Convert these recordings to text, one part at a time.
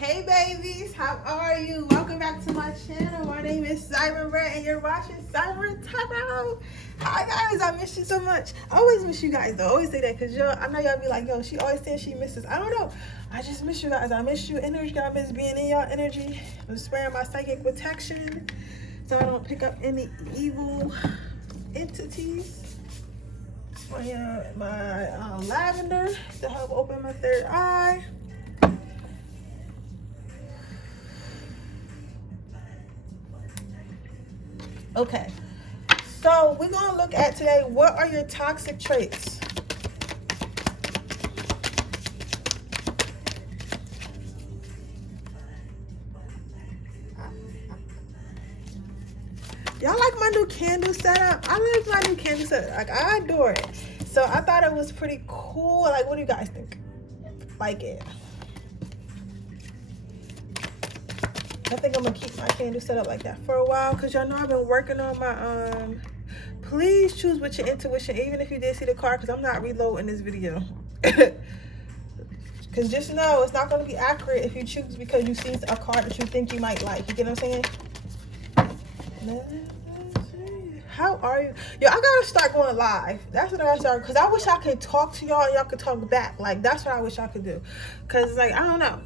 Hey babies, how are you? Welcome back to my channel. My name is Siren Redd and you're watching Siren Tarot. Hi guys, I miss you so much. I always miss you guys though. I always say that because I know y'all be like, yo, she always says she misses. I don't know. I just miss you guys. I miss you energy. I miss being in y'all energy. I'm sparing my psychic protection so I don't pick up any evil entities. My lavender to help open my third eye. Okay, so we're gonna look at today, what are your toxic traits? Y'all like my new candle setup? I love my new candle setup. Like, I adore it. So I thought it was pretty cool. Like, what do you guys think? Like it? I think I'm gonna keep my candle set up like that for a while because y'all know I've been working on my please choose with your intuition, even if you did see the card, because I'm not reloading this video. Because just know it's not going to be accurate if you choose because you see a card that you think you might like. You get what I'm saying? How are you? Yo, I gotta start going live. That's what I gotta start, because I wish I could talk to y'all and y'all could talk back. Like, that's what I wish I could do. Because, like, I don't know,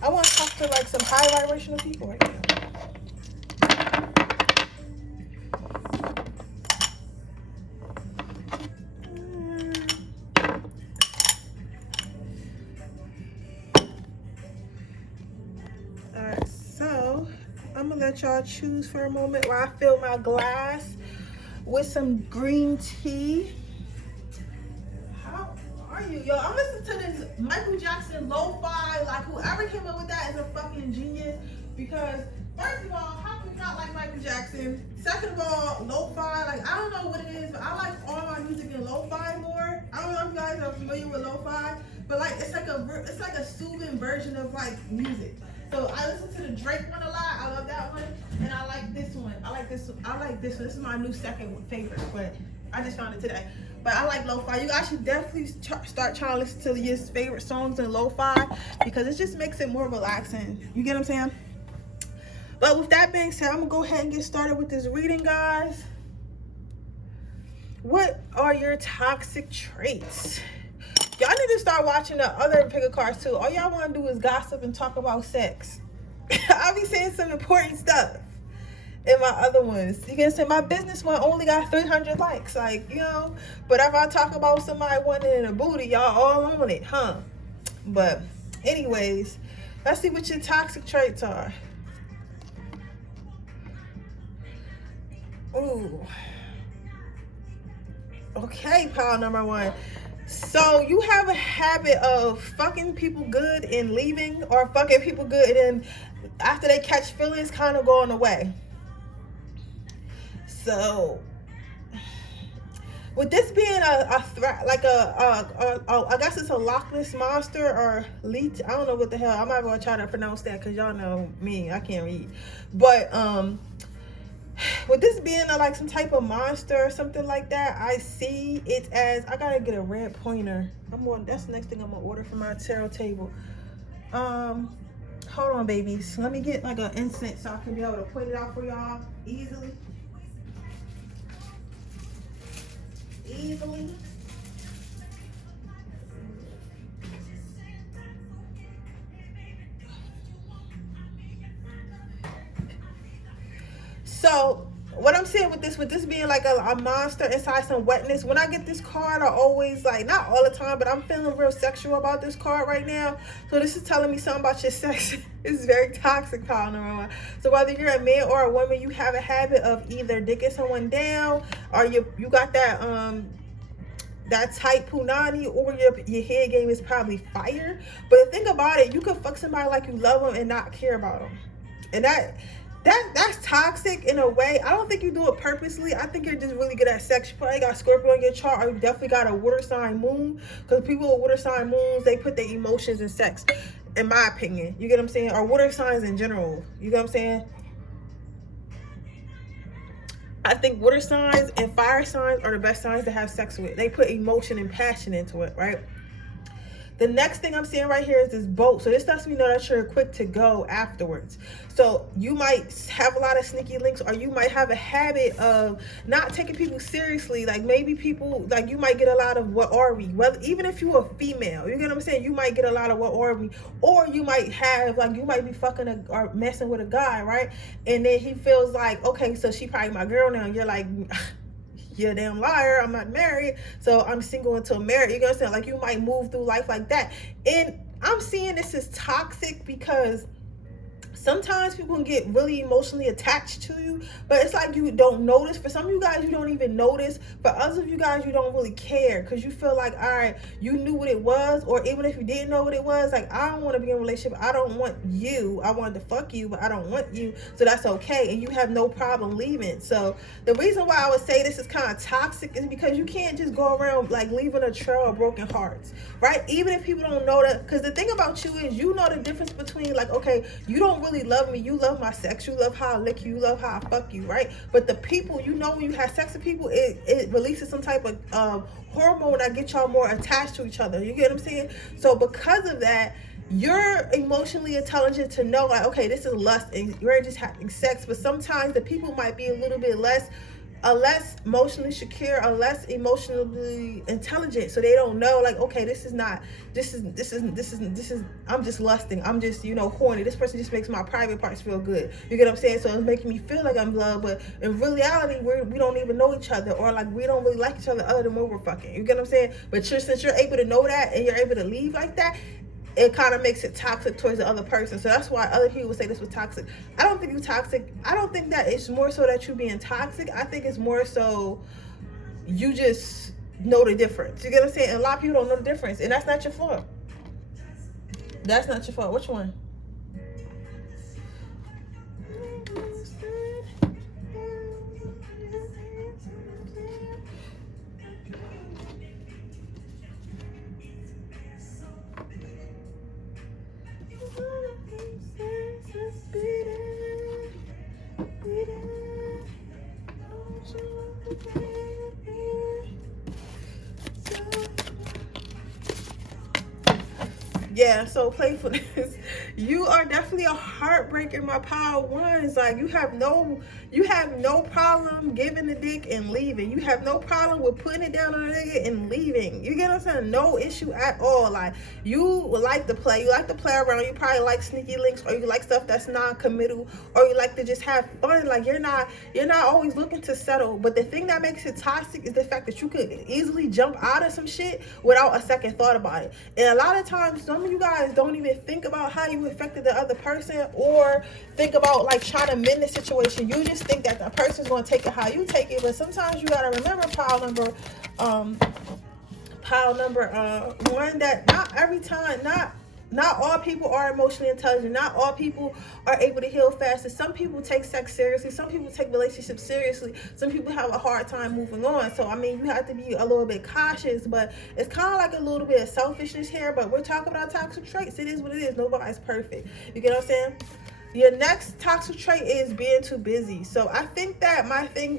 I want to talk to like some high vibrational people right now. Alright, so I'm gonna let y'all choose for a moment while I fill my glass with some green tea. How are you? Yo, I'm listening to this Michael Jackson lo-fi. Like, whoever came up with that is a fucking genius. Because first of all, how could you not like Michael Jackson? Second of all, lo-fi, like, I don't know what it is, but I like all my music in lo-fi more. I don't know if you guys are familiar with lo-fi, but like it's like a soothing version of like music. So I listen to the Drake one a lot. I love that one, and I like this one. I like this one. This is my new second favorite, but I just found it today. But I like lo-fi. You guys should definitely start trying to listen to your favorite songs in lo-fi because it just makes it more relaxing. You get what I'm saying? But with that being said, I'm gonna go ahead and get started with this reading, guys. What are your toxic traits? Y'all need to start watching the other pick of cards too. All y'all want to do is gossip and talk about sex. I'll be saying some important stuff in my other ones. You can say my business one only got 300 likes, like, you know. But if I talk about somebody wanting a booty, y'all all on it, huh? But anyways, let's see what your toxic traits are. Ooh. Okay, pile number one. So you have a habit of fucking people good and leaving, or fucking people good and then after they catch feelings kind of going away. So with this being a threat, like I guess it's a Loch Ness monster or leech. I don't know what the hell. I'm not gonna try to pronounce that because y'all know me, I can't read. But with this being like some type of monster or something like that, I see it as, I gotta get a red pointer. That's the next thing I'm gonna order for my tarot table. Hold on, babies. Let me get like an incense so I can be able to point it out for y'all easily. So what I'm saying with this being like a monster inside some wetness, when I get this card, I always, like, not all the time, but I'm feeling real sexual about this card right now. So this is telling me something about your sex. It's very toxic, pile number one. So whether you're a man or a woman, you have a habit of either dicking someone down, or you got that that tight punani, or your head game is probably fire. But the thing about it, you can fuck somebody like you love them and not care about them, and that's toxic in a way. I don't think you do it purposely. I think you're just really good at sex. You probably got Scorpio on your chart, or you definitely got a water sign moon, because people with water sign moons, they put their emotions in sex, in my opinion. You get what I'm saying? Or water signs in general. You get what I'm saying? I think water signs and fire signs are the best signs to have sex with. They put emotion and passion into it, right? The next thing I'm seeing right here is this boat. So this lets me know that you're quick to go afterwards. So you might have a lot of sneaky links, or you might have a habit of not taking people seriously. Like maybe people, like you might get a lot of what are we? Whether even if you're a female, you get what I'm saying? You might get a lot of what are we? Or you might have, like you might be fucking or messing with a guy, right? And then he feels like, okay, so she probably my girl now. You're like, you're a damn liar, I'm not married, so I'm single until married. You know what I'm saying? Like you might move through life like that. And I'm seeing this as toxic because sometimes people can get really emotionally attached to you, but it's like you don't notice. For some of you guys, you don't even notice. For others of you guys, you don't really care because you feel like, all right, you knew what it was, or even if you didn't know what it was, like, I don't want to be in a relationship. I don't want you. I wanted to fuck you, but I don't want you, so that's okay. And you have no problem leaving. So the reason why I would say this is kind of toxic is because you can't just go around like leaving a trail of broken hearts, right? Even if people don't know that, because the thing about you is you know the difference between, like, okay, you don't really love me, you love my sex, you love how I lick you, you love how I fuck you, right? But the people, you know, when you have sex with people, it releases some type of hormone that gets y'all more attached to each other. You get what I'm saying? So because of that, you're emotionally intelligent to know, like, okay, this is lust and you're just having sex. But sometimes the people might be a little bit less emotionally secure, or less emotionally intelligent, so they don't know, like, okay, this is I'm just lusting, I'm just, you know, horny, this person just makes my private parts feel good. You get what I'm saying? So it's making me feel like I'm loved, but in reality we don't even know each other, or like we don't really like each other other than when we're fucking. You get what I'm saying? But since you're able to know that and you're able to leave like that, it kind of makes it toxic towards the other person. So that's why other people would say this was toxic. I don't think you're toxic. I don't think that it's more so that you being toxic. I think it's more so you just know the difference. You get what I'm saying? And a lot of people don't know the difference, and that's not your fault. That's not your fault. Which one? Yeah, so playfulness. You are definitely a heartbreaker, my power ones. Like you have no problem giving the dick and leaving. You have no problem with putting it down on the nigga and leaving. You get what I'm saying? No issue at all. Like you like to play. You like to play around. You probably like sneaky links, or you like stuff that's non-committal, or you like to just have fun. Like you're not always looking to settle. But the thing that makes it toxic is the fact that you could easily jump out of some shit without a second thought about it. And a lot of times, some of you guys don't even think about how you affected the other person, or think about like trying to mend the situation. You just think that the person's going to take it how you take it. But sometimes you got to remember pile number one, that not every time, not all people are emotionally intelligent. Not all people are able to heal fast. Some people take sex seriously. Some people take relationships seriously. Some people have a hard time moving on. So, I mean, you have to be a little bit cautious, but it's kind of like a little bit of selfishness here, but we're talking about toxic traits. It is what it is. Nobody's perfect. You get what I'm saying? Your next toxic trait is being too busy. So I think my thing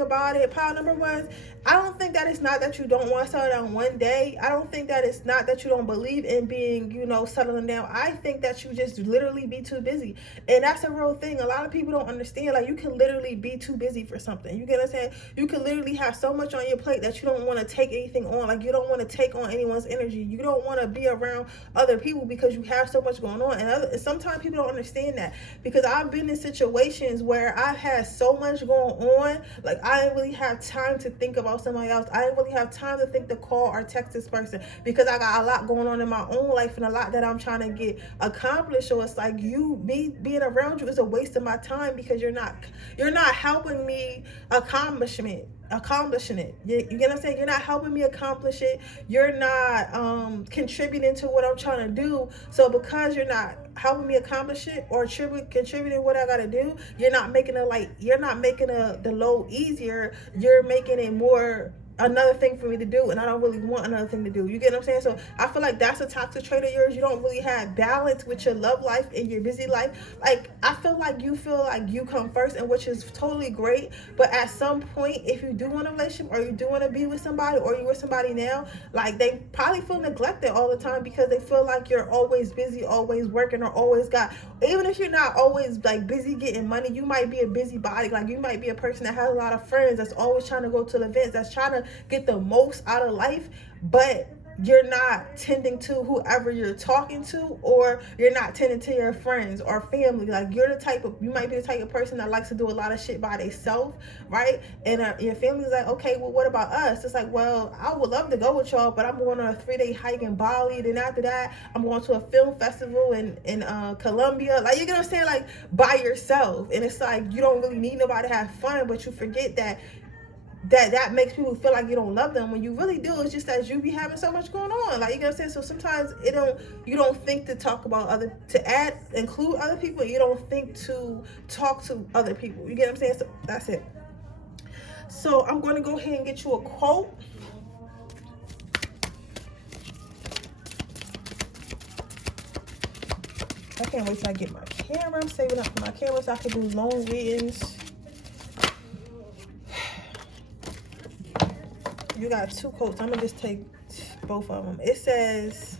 about it, pile number one, I don't think that it's not that you don't want to settle down one day. I don't think that it's not that you don't believe in being, you know, settling down. I think that you just literally be too busy. And that's a real thing. A lot of people don't understand. Like, you can literally be too busy for something. You get what I'm saying? You can literally have so much on your plate that you don't want to take anything on. Like, you don't want to take on anyone's energy. You don't want to be around other people because you have so much going on. And sometimes people don't understand that, because I've been in situations where I've had so much going on. Like, I didn't really have time to think about somebody else. I didn't really have time to think to call or text this person, because I got a lot going on in my own life and a lot that I'm trying to get accomplished. So it's like, me being around you is a waste of my time, because you're not helping me accomplishing it. You get what I'm saying? You're not helping me accomplish it. You're not contributing to what I'm trying to do. So because you're not helping me accomplish it or contributing what I gotta do, you're not making the load easier. You're making it more another thing for me to do, and I don't really want another thing to do. You get what I'm saying? So I feel like that's a toxic trait of yours. You don't really have balance with your love life and your busy life. Like, I feel like you come first, and which is totally great. But at some point, if you do want a relationship, or you do want to be with somebody, or you're with somebody now, like, they probably feel neglected all the time because they feel like you're always busy, always working, or always got, even if you're not always like busy getting money, you might be a busybody. Like, you might be a person that has a lot of friends, that's always trying to go to the events, that's trying to get the most out of life, but you're not tending to whoever you're talking to, or you're not tending to your friends or family. Like, you might be the type of person that likes to do a lot of shit by themselves, right? And your family's like, okay, well, what about us? It's like, well, I would love to go with y'all, but I'm going on a 3-day hike in Bali. Then after that, I'm going to a film festival in Colombia. Like, you get what I'm saying? Like, by yourself. And it's like, you don't really need nobody to have fun, but you forget that makes people feel like you don't love them, when you really do. It's just that you be having so much going on. Like, you know what I'm saying? So sometimes you don't think to talk about include other people. You don't think to talk to other people. You get what I'm saying? So that's it. So I'm going to go ahead and get you a quote. I can't wait till I get my camera. I'm saving up for my camera so I can do long readings. You got 2 quotes. I'm going to just take both of them. It says,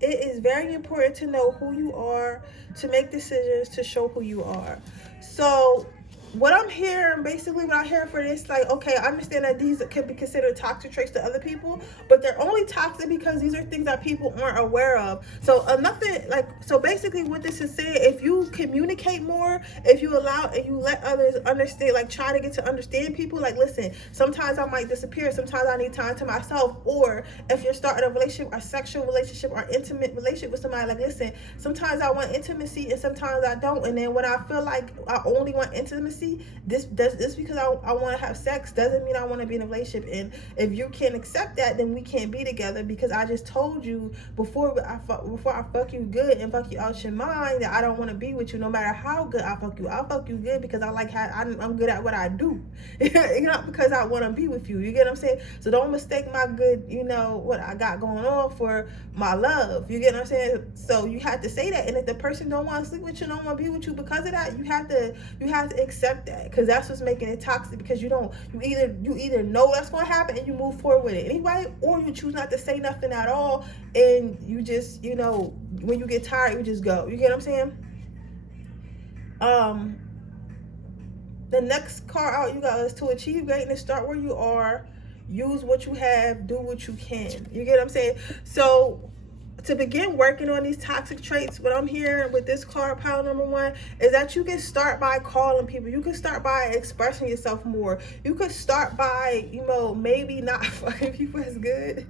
it is very important to know who you are, to make decisions, to show who you are. So what I'm hearing, basically what I hear for this, like, okay, I understand that these can be considered toxic traits to other people, but they're only toxic because these are things that people aren't aware of. So so basically what this is saying, if you communicate more, if you allow and you let others understand, like, try to get to understand people, like, listen, sometimes I might disappear, sometimes I need time to myself. Or if you're starting a relationship, a sexual relationship, or intimate relationship with somebody, like, listen, sometimes I want intimacy and sometimes I don't. And then when I feel like I only want intimacy, this because I want to have sex doesn't mean I want to be in a relationship. And if you can't accept that, then we can't be together, because I just told you before I fuck you good and fuck you out your mind that I don't want to be with you. No matter how good I fuck you, I'll fuck you good because I like how I'm good at what I do. Not because I want to be with you. You get what I'm saying? So don't mistake my good, what I got going on, for my love. You get what I'm saying? So you have to say that. And if the person don't want to sleep with you, don't want to be with you because of that, you have to accept that, because that's what's making it toxic. Because you either know that's going to happen and you move forward with it anyway, or you choose not to say nothing at all, and you just, when you get tired, you just go. You get what I'm saying? The next card out you got is, to achieve greatness, start where you are, use what you have, do what you can. You get what I'm saying? So to begin working on these toxic traits, what I'm hearing with this card, pile number 1, is that you can start by calling people. You can start by expressing yourself more. You could start by, maybe not fucking people as good.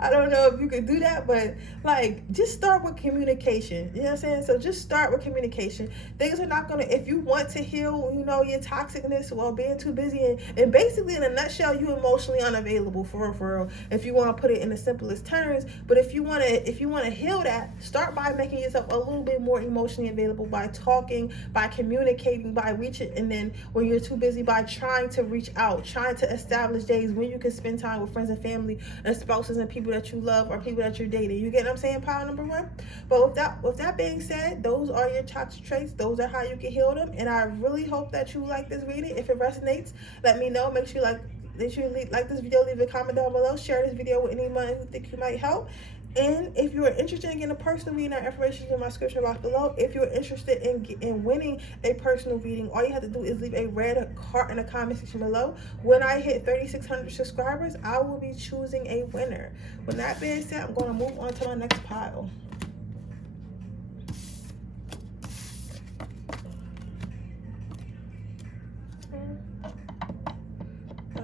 I don't know if you could do that, but like, just start with communication. You know what I'm saying? So just start with communication. Things are not gonna, if you want to heal, your toxicness while being too busy, and basically in a nutshell, you emotionally unavailable, for real. If you want to put it in the simplest terms. But if you want to heal that, start by making yourself a little bit more emotionally available, by talking, by communicating, by reaching. And then when you're too busy, by trying to reach out, trying to establish days when you can spend time with friends and family and spouses and people that you love, or people that you're dating. You get what I'm saying? Pile number 1. But with that being said, those are your toxic traits. Those are how you can heal them. And I really hope that you like this reading. If it resonates, let me know. Make sure you like this video, leave a comment down below, share this video with anyone who think you might help. And if you are interested in getting a personal reading, our information is in my description box below. If you're interested in winning a personal reading, all you have to do is leave a red heart in the comment section below. When I hit 3,600 subscribers, I will be choosing a winner. With that being said, I'm going to move on to my next pile.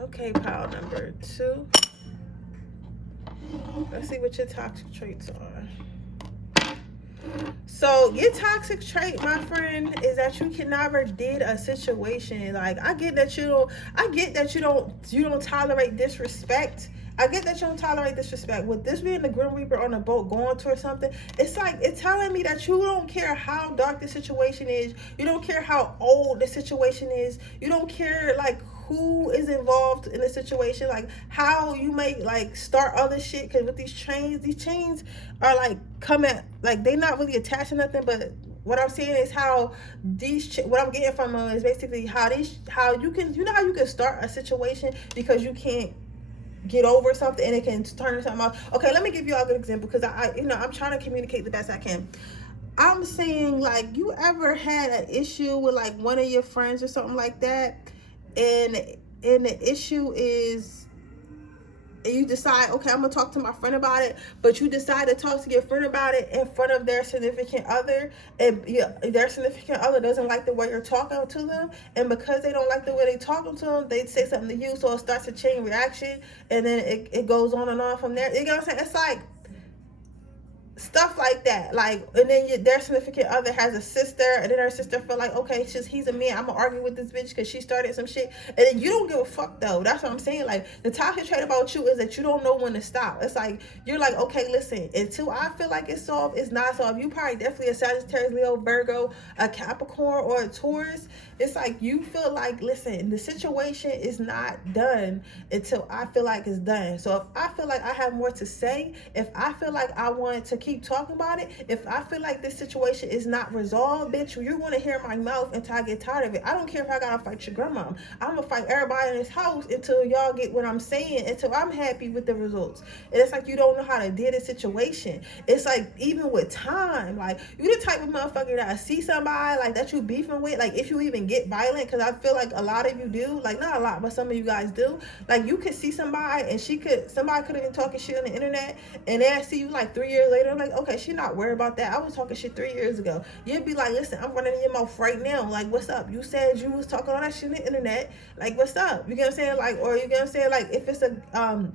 Okay, pile number 2. Let's see what your toxic traits are. So your toxic trait, my friend, is that you can never did a situation. Like, I get that you don't tolerate disrespect. I get that you don't tolerate disrespect. With this being the Grim Reaper on a boat going towards something, it's like, it's telling me that you don't care how dark the situation is. You don't care how old the situation is. You don't care, like, who is involved in the situation, like how you may like start other shit. Because with these chains are like like they not really attached to nothing, but what I'm saying is how what I'm getting from them is basically how you can start a situation because you can't get over something and it can turn into something else. Okay, let me give you a good example, because I'm trying to communicate the best I can. I'm saying, like, you ever had an issue with like one of your friends or something like that, and the issue is, and you decide, okay, I'm gonna talk to my friend about it, but you decide to talk to your friend about it in front of their significant other, and their significant other doesn't like the way you're talking to them, and because they don't like the way they're talking to them, they say something to you, so it starts a chain reaction, and then it goes on and on from there. You know what I'm saying? It's like stuff like that, like, and then their significant other has a sister, and then her sister feel like, okay, he's a man, I'm gonna argue with this bitch because she started some shit, and then you don't give a fuck though. That's what I'm saying. Like, the toxic trait about you is that you don't know when to stop. It's like you're like, okay, listen, until I feel like it's solved, it's not solved. You probably definitely a Sagittarius, Leo, Virgo, a Capricorn, or a Taurus. It's like you feel like, listen, the situation is not done until I feel like it's done. So if I feel like I have more to say, if I feel like I want to keep talking about it, if I feel like this situation is not resolved, bitch, you're going to hear my mouth until I get tired of it. I don't care if I gotta fight your grandma. I'm gonna fight everybody in this house until y'all get what I'm saying, until I'm happy with the results. And it's like you don't know how to deal with the situation. It's like, even with time, like, you the type of motherfucker that I see somebody like that you beefing with, like, if you even get violent, because I feel like a lot of you do, like, not a lot, but some of you guys do, like, you could see somebody and somebody could have been talking shit on the internet, and then I see you like 3 years later, I'm like, okay, she not worried about that. I was talking shit 3 years ago. You'd be like, listen, I'm running in your mouth right now. Like, what's up? You said you was talking all that shit on the internet. Like, what's up? You get what I'm saying? Like, or you get what I'm saying? Like, if it's a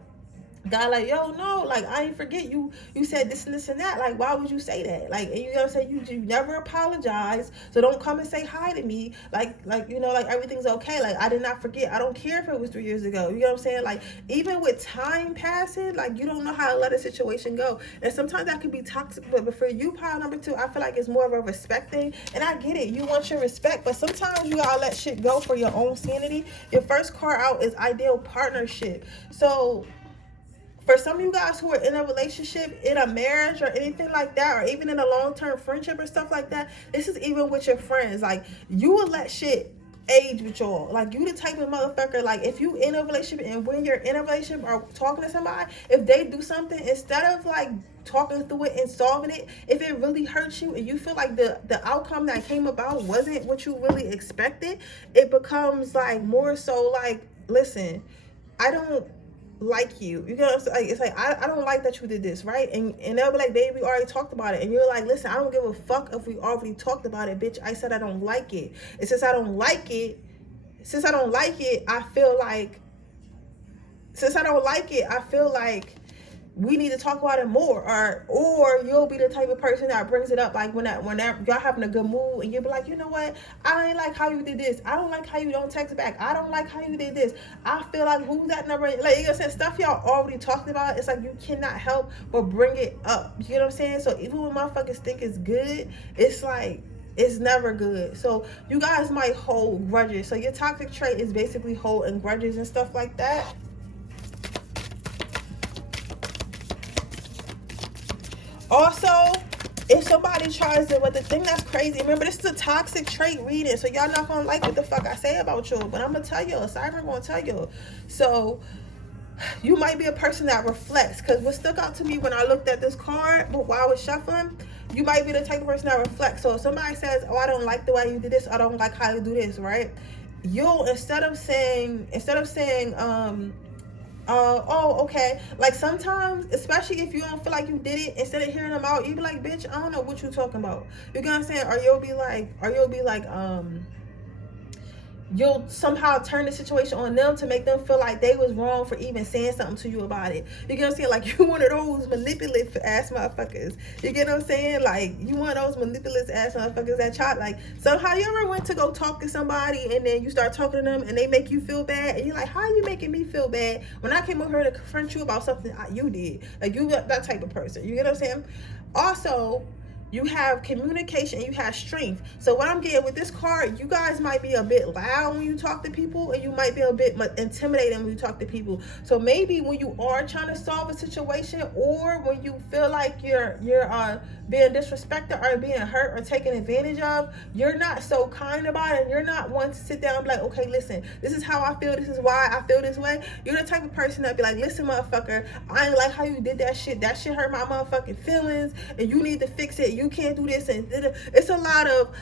guy like, yo, no, like, I ain't forget you said this and this and that. Like, why would you say that? Like, and you know what I'm saying? You never apologize, so don't come and say hi to me. Like, you know, like, everything's okay. Like, I did not forget. I don't care if it was 3 years ago. You know what I'm saying? Like, even with time passing, like, you don't know how to let a situation go. And sometimes that can be toxic, but for you, pile number 2, I feel like it's more of a respect thing. And I get it. You want your respect, but sometimes you gotta let shit go for your own sanity. Your first card out is ideal partnership. So for some of you guys who are in a relationship, in a marriage, or anything like that, or even in a long-term friendship or stuff like that, this is even with your friends. Like, you will let shit age with y'all. Like, you the type of motherfucker, like, if you in a relationship, and when you're in a relationship or talking to somebody, if they do something, instead of like talking through it and solving it, if it really hurts you and you feel like the outcome that came about wasn't what you really expected, it becomes like more so like, listen, I don't like you know what I'm saying? Like, it's like, I don't like that you did this, right? And they'll be like, baby, we already talked about it. And you're like, listen, I don't give a fuck if we already talked about it, bitch. I said I don't like it. And since I don't like it, I feel like we need to talk about it more, or you'll be the type of person that brings it up, like when y'all having a good mood, and you'll be like, you know what, I ain't like how you did this, I don't like how you don't text back, I don't like how you did this, I feel like, who's that number, like, you know what I'm saying, stuff y'all already talked about. It's like you cannot help but bring it up, you know what I'm saying? So even when motherfuckers think it's good, it's like, it's never good. So you guys might hold grudges. So your toxic trait is basically holding grudges and stuff like that. Also, if somebody tries to, but the thing that's crazy, remember, this is a toxic trait reading, so y'all not gonna like what the fuck I say about you, but I'm gonna tell you, Siren gonna tell you. So you might be a person that reflects, because what stuck out to me when I looked at this card, but while I was shuffling, you might be the type of person that reflects. So if somebody says, oh, I don't like the way you did this, I don't like how you do this, right? You'll, instead of saying, oh, okay, like, sometimes, especially if you don't feel like you did it, instead of hearing them out, you be like, bitch, I don't know what you talking about. You know what I'm saying? Or you'll be like, you'll somehow turn the situation on them to make them feel like they was wrong for even saying something to you about it. You get what I'm saying? Like, you one of those manipulative ass motherfuckers. You get what I'm saying? Like, you one of those manipulative ass motherfuckers that try, like, somehow you ever went to go talk to somebody and then you start talking to them and they make you feel bad and you're like, how are you making me feel bad when I came over here to confront you about something you did? Like, you that type of person. You get what I'm saying? Also, you have communication, you have strength. So what I'm getting with this card, you guys might be a bit loud when you talk to people, and you might be a bit intimidating when you talk to people. So maybe when you are trying to solve a situation, or when you feel like you're being disrespected or being hurt or taken advantage of, you're not so kind about it. You're not one to sit down and be like, okay, listen, this is how I feel, this is why I feel this way. You're the type of person that be like, listen, motherfucker, I ain't like how you did that shit hurt my motherfucking feelings, and you need to fix it. You can't do this. And it's a lot of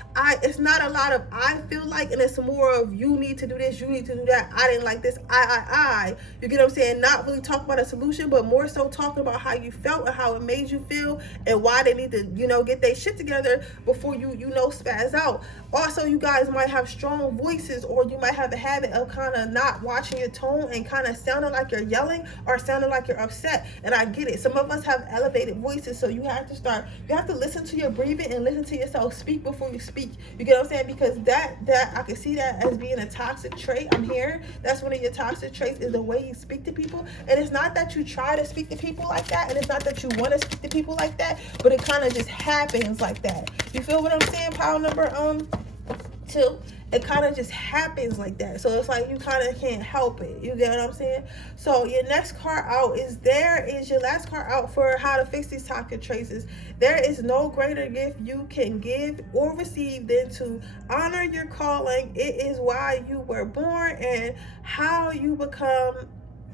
it's not a lot of I feel like, and it's more of you need to do this, you need to do that, I didn't like this, I you get what I'm saying? Not really talk about a solution, but more so talking about how you felt and how it made you feel, and why they need to, you know, get their shit together before you spaz out. Also, you guys might have strong voices, or you might have a habit of kind of not watching your tone and kind of sounding like you're yelling or sounding like you're upset. And I get it. Some of us have elevated voices, so you have to listen to your breathing and listen to yourself speak before you speak. You get what I'm saying? Because that I can see that as being a toxic trait. I'm here. That's one of your toxic traits, is the way you speak to people. And it's not that you try to speak to people like that, and it's not that you want to speak to people like that, but it kind of just happens like that. You feel what I'm saying? Pile number 2. It kind of just happens like that. So it's like you kind of can't help it. You get what I'm saying? So your next card out is your last card out for how to fix these toxic traits. There is no greater gift you can give or receive than to honor your calling. It is why you were born and how you become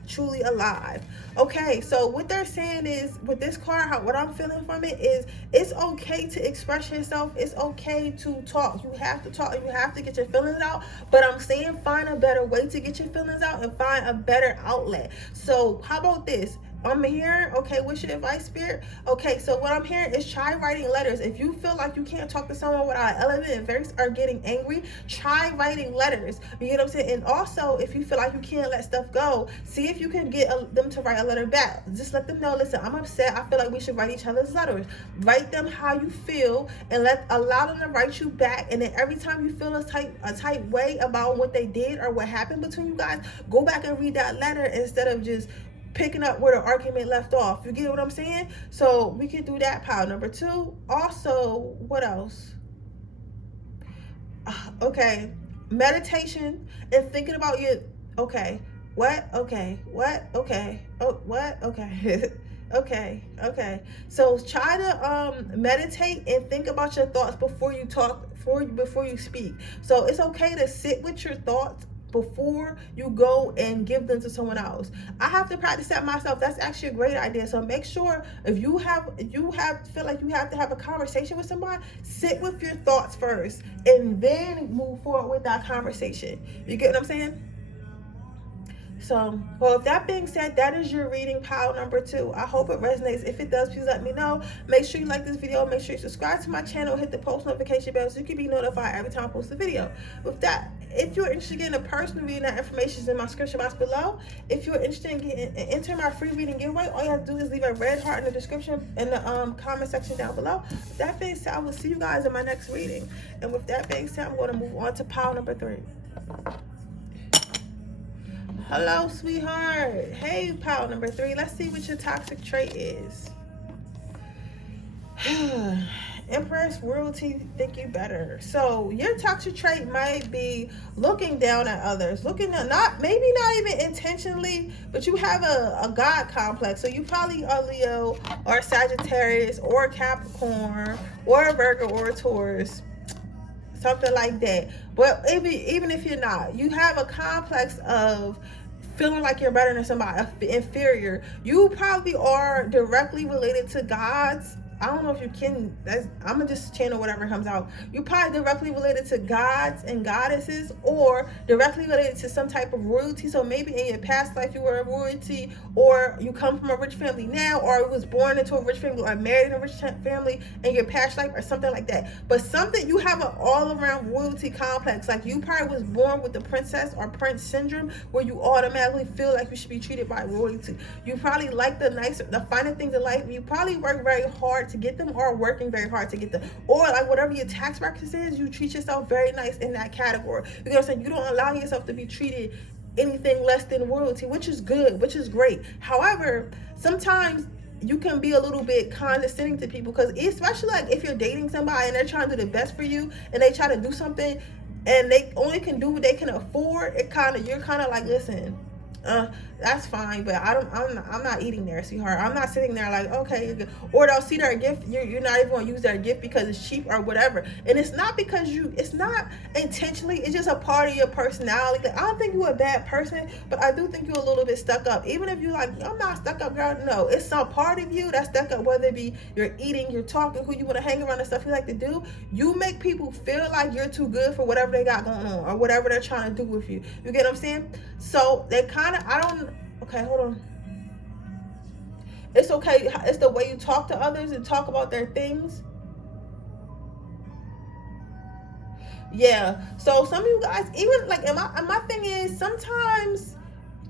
truly alive. Okay, so what they're saying is, with this card, what I'm feeling from it is, it's okay to express yourself. It's okay to talk. You have to talk. You have to get your feelings out. But I'm saying, find a better way to get your feelings out and find a better outlet. So how about this? I'm here. Okay, what's your advice, Spirit? Okay, so what I'm hearing is, try writing letters. If you feel like you can't talk to someone without an elevated voice or getting angry, try writing letters. You get what I'm saying? And also, if you feel like you can't let stuff go, see if you can get them to write a letter back. Just let them know, listen, I'm upset. I feel like we should write each other's letters. Write them how you feel, and allow them to write you back. And then every time you feel a tight way about what they did or what happened between you guys, go back and read that letter instead of just picking up where the argument left off. You get what I'm saying? So we can do that, pile number 2. Also, what else? Okay, meditation and thinking about your, okay, what? Okay, what? Okay, oh, what? Okay. Okay. So try to meditate and think about your thoughts before you talk, before you speak. So it's okay to sit with your thoughts before you go and give them to someone else. I have to practice that myself. That's actually a great idea. So make sure, if you feel like you have to have a conversation with somebody, sit with your thoughts first and then move forward with that conversation. You get what I'm saying? So, well, with that being said, that is your reading, pile number 2. I hope it resonates. If it does, please let me know. Make sure you like this video. Make sure you subscribe to my channel. Hit the post notification bell so you can be notified every time I post a video. With that, if you're interested in a personal reading, that information is in my description box below. If you're interested in entering my free reading giveaway, all you have to do is leave a red heart in the description, in the comment section down below. With that being said, I will see you guys in my next reading. And with that being said, I'm going to move on to pile number 3. Hello, sweetheart. Hey, pile number 3. Let's see what your toxic trait is. Empress, royalty, think you better. So your toxic trait might be looking down at others, maybe not even intentionally, but you have a God complex. So you probably are Leo or Sagittarius or Capricorn or a Virgo or a Taurus, something like that. But even if you're not, you have a complex of feeling like you're better than somebody, inferior. You probably are directly related to gods I don't know if you can, I'm gonna just channel whatever comes out. You probably directly related to gods and goddesses, or directly related to some type of royalty. So maybe in your past life you were a royalty, or you come from a rich family now, or you was born into a rich family, or married in a rich family in your past life, or something like that. But something, you have an all-around royalty complex. Like you probably was born with the princess or prince syndrome, where you automatically feel like you should be treated by royalty. You probably like the finer things in life. You probably work very hard to get them, or working very hard to get them, or like whatever your tax bracket is, you treat yourself very nice in that category. You know what I'm saying? You don't allow yourself to be treated anything less than royalty, which is good, which is great. However, sometimes you can be a little bit condescending to people, because especially like if you're dating somebody and they're trying to do the best for you, and they try to do something and they only can do what they can afford, you're kind of like, listen, that's fine, but I'm not eating there, sweetheart. I'm not sitting there like, okay, you're good. Or they'll see their gift, you're not even gonna use their gift because it's cheap or whatever. And it's not because it's not intentionally, it's just a part of your personality. Like, I don't think you're a bad person, but I do think you're a little bit stuck up. Even if you like, I'm not stuck up, girl. No, it's some part of you that's stuck up, whether it be you're eating, you're talking, who you want to hang around, and stuff you like to do. You make people feel like you're too good for whatever they got going on, or whatever they're trying to do with you. You get what I'm saying? So they kind of, okay, hold on. It's okay. It's the way you talk to others and talk about their things. Yeah. So some of you guys, even like, and my thing is, sometimes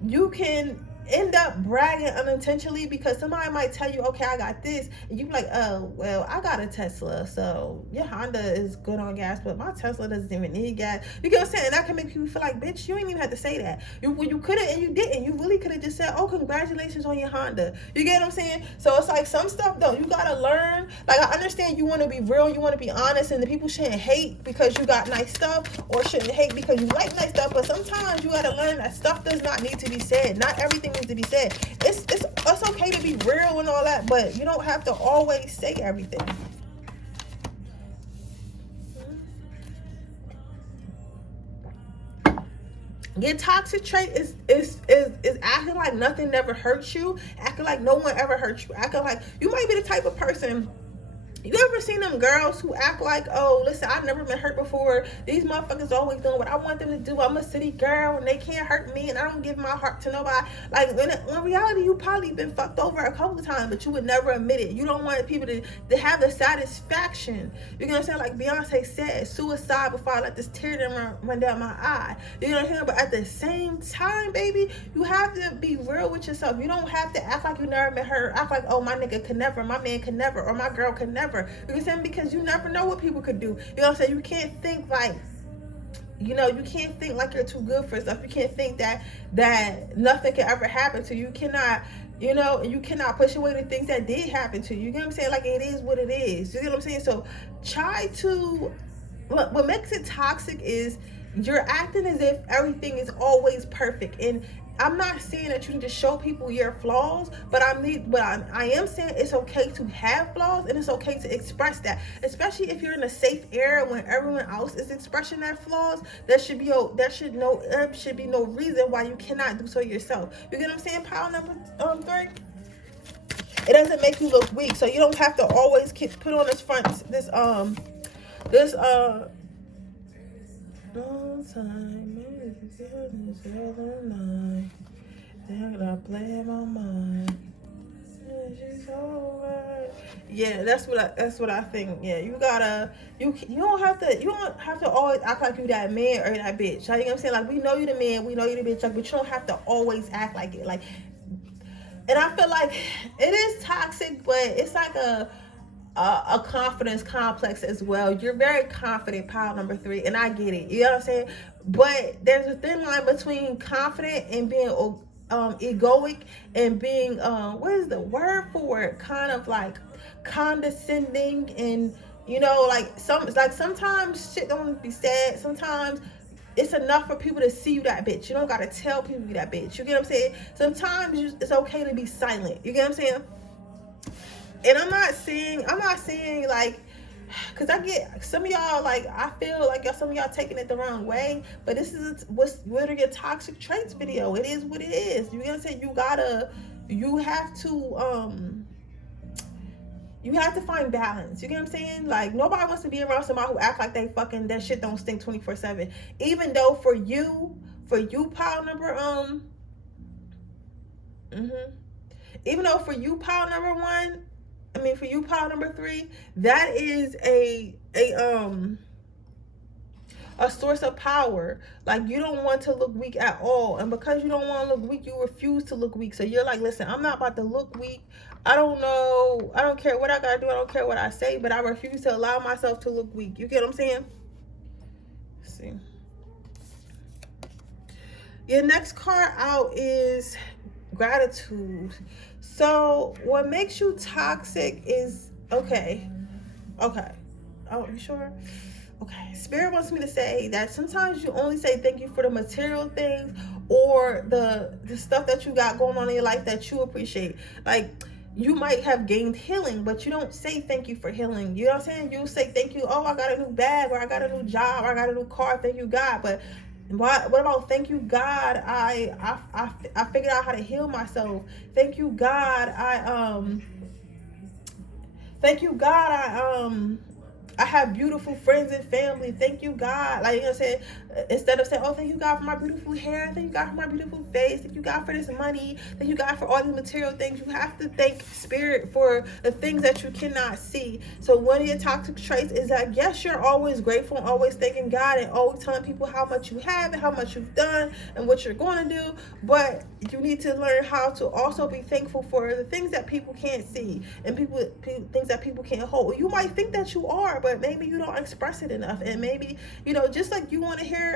you can end up bragging unintentionally, because somebody might tell you, okay, I got this, and you be like, oh, well, I got a Tesla, so your Honda is good on gas, but my Tesla doesn't even need gas. You get what I'm saying? And that can make people feel like, bitch, you ain't even have to say that. You could have, and you didn't. You really could have just said, oh, congratulations on your Honda. You get what I'm saying? So it's like, some stuff though, you gotta learn. Like, I understand you want to be real, you want to be honest, and the people shouldn't hate because you got nice stuff, or shouldn't hate because you like nice stuff. But sometimes you gotta learn that stuff does not need to be said. Not everything needs to be said. It's okay to be real and all that, but you don't have to always say everything. Your toxic trait is acting like nothing never hurts you, acting like no one ever hurt you, acting like you might be the type of person. You ever seen them girls who act like, oh, listen, I've never been hurt before. These motherfuckers always doing what I want them to do. I'm a city girl and they can't hurt me, and I don't give my heart to nobody. Like, in reality, you probably been fucked over a couple of times, but you would never admit it. You don't want people to have the satisfaction. You know what I'm saying? Like Beyonce said, suicide before I let this tear run down my eye. You know what I'm saying? But at the same time, baby, you have to be real with yourself. You don't have to act like you never been hurt. Act like, oh, my nigga could never, my man could never, or my girl could never. You know what I'm saying? Because you never know what people could do. You know what I'm saying? You can't think like, you can't think like you're too good for stuff. You can't think that nothing can ever happen to you. You cannot, you cannot push away the things that did happen to you. You get what I'm saying? Like, it is what it is. You get what I'm saying? So try to, what makes it toxic is you're acting as if everything is always perfect. And I'm not saying that you need to show people your flaws, but I am saying it's okay to have flaws, and it's okay to express that, especially if you're in a safe area when everyone else is expressing their flaws. There should be no reason why you cannot do so yourself. You get what I'm saying? Pile number 3. It doesn't make you look weak, so you don't have to always put on this long time, I play my mind. She's alright. Yeah, that's what I think. Yeah, you don't have to always act like you that man or that bitch. Like, you know what I'm saying? Like, we know you the man, we know you the bitch, like, but you don't have to always act like it. Like, and I feel like it is toxic, but it's like a confidence complex as well. You're very confident, pile number 3, and I get it. You know what I'm saying? But there's a thin line between confident and being egoic, and being what is the word for it? Kind of like condescending, and like sometimes shit don't be said. Sometimes it's enough for people to see you that bitch. You don't gotta tell people you that bitch. You get what I'm saying? Sometimes it's okay to be silent. You get what I'm saying? And I'm not saying like, because I get some of y'all, like, I feel like some of y'all taking it the wrong way, but this is what are your toxic traits video. It is what it is. You know what I'm saying? You have to You have to find balance. You get what I'm saying? Like, nobody wants to be around somebody who act like they fucking, that shit don't stink 24/7. Even though for you pile number, even though for you pile number one, for you pile number three, that is a source of power. Like, you don't want to look weak at all, and because you don't want to look weak, you refuse to look weak. So you're like, listen, I'm not about to look weak. I don't know, I don't care what I gotta do, I don't care what I say, but I refuse to allow myself to look weak. You get what I'm saying? Let's see. Your next card out is gratitude. So what makes you toxic is, okay, oh, you sure? Okay, Spirit wants me to say that sometimes you only say thank you for the material things or the stuff that you got going on in your life that you appreciate. Like, you might have gained healing, but you don't say thank you for healing. You know what I'm saying? You say thank you, oh, I got a new bag, or I got a new job, or I got a new car, thank you, God. But what about thank you, God, I figured out how to heal myself. Thank you, God, I have beautiful friends and family. Thank you, God. Like, you know what I'm saying? Instead of saying, oh, thank you, God, for my beautiful hair. Thank you, God, for my beautiful face. Thank you, God, for this money. Thank you, God, for all these material things. You have to thank Spirit for the things that you cannot see. So one of your toxic traits is that, yes, you're always grateful and always thanking God and always telling people how much you have and how much you've done and what you're going to do. But you need to learn how to also be thankful for the things that people can't see and things that people can't hold. You might think that you are, but maybe you don't express it enough. And maybe, just like you want to hear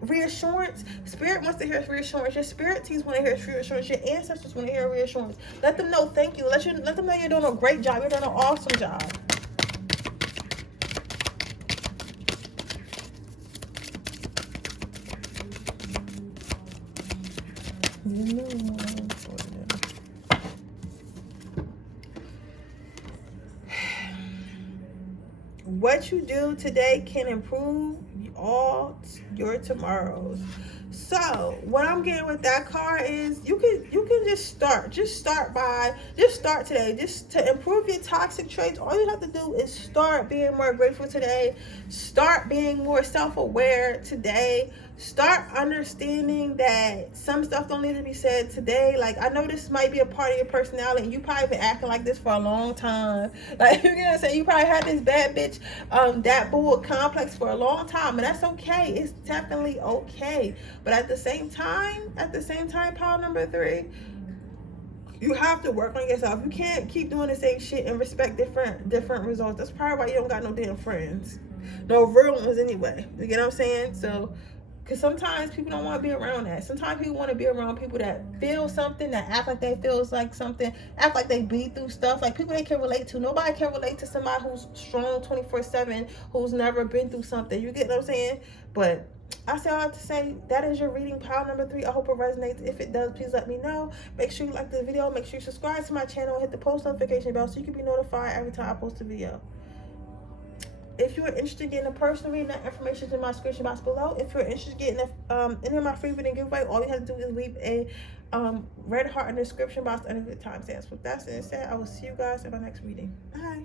reassurance, Spirit wants to hear reassurance. Your spirit teams want to hear reassurance. Your ancestors want to hear reassurance. Let them know thank you. Let them know you're doing a great job. You're doing an awesome job. What you do today can improve all your tomorrows. So what I'm getting with that card is you can just start today, just to improve your toxic traits. All you have to do is start being more grateful today, start being more self-aware today, start understanding that some stuff don't need to be said today. Like, I know this might be a part of your personality and you probably been acting like this for a long time. Like, you know what I'm saying? You probably had this bad bitch, that bull complex for a long time, and that's okay. It's definitely okay. But at the same time, pile number three, you have to work on yourself. You can't keep doing the same shit and expect different results. That's probably why you don't got no damn friends. No real ones anyway. You get what I'm saying? So, because sometimes people don't want to be around that. Sometimes people want to be around people that feel something, that act like they feels like something, act like they be through stuff, like people they can relate to. Nobody can relate to somebody who's strong 24/7, who's never been through something. You get what I'm saying? But I say all that to say, that is your reading, pile number three. I hope it resonates. If it does, please let me know. Make sure you like the video. Make sure you subscribe to my channel and hit the post notification bell so you can be notified every time I post a video. If you are interested in getting a personal reading, that information is in my description box below. If you're interested in getting any of my free reading giveaway, all you have to do is leave a red heart in the description box under the timestamps. With that being said, I will see you guys in my next reading. Bye.